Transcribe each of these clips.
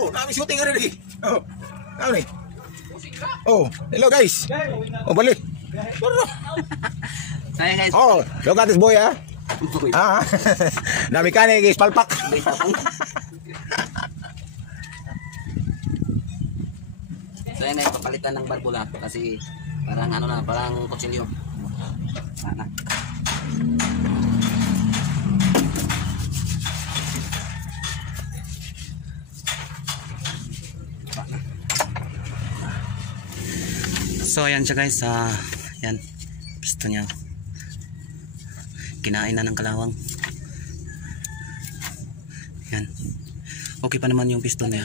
Oh, kami shooting nga rin lagi. Oh, kami. Oh, hello guys. Oh, balik. Saya guys. Oh, look at this boy, ah. Ah, na mechanic is palpak. So yan guys, papalitan ng barbula kasi parang ano na, parang kutsilyo. Sana. So ayan siya guys, yan piston niya. Kinain na ng kalawang. Yan. Okay pa naman yung piston niya.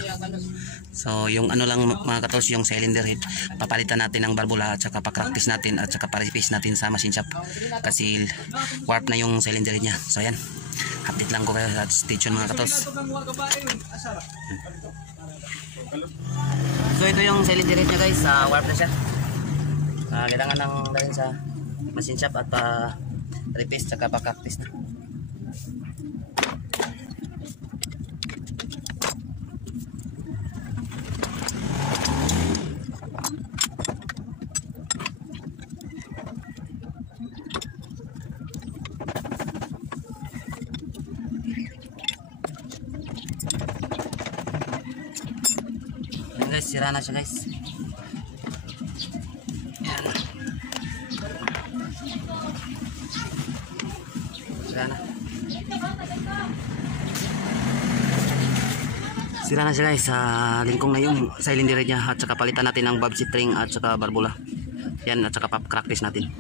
So yung ano lang mga katols, yung cylinder head, papalitan natin ng barbula at saka pa-practice natin at saka pa-repace natin sa machine shop kasi warp na yung cylinder head niya. So ayan, update lang ko kayo sa station mga katols. So ito yung cylinder head niya guys, warp na siya. Kailangan ng dalhin sa machine shop at pa-repace at saka pa-practice na. Guys, sira na siya guys. Yan. Sira na. Sira na siya guys. Lingkong na yung cylinder niya at saka palitan natin ng valve seat ring at saka barbula. Yan, at saka pa-practice natin.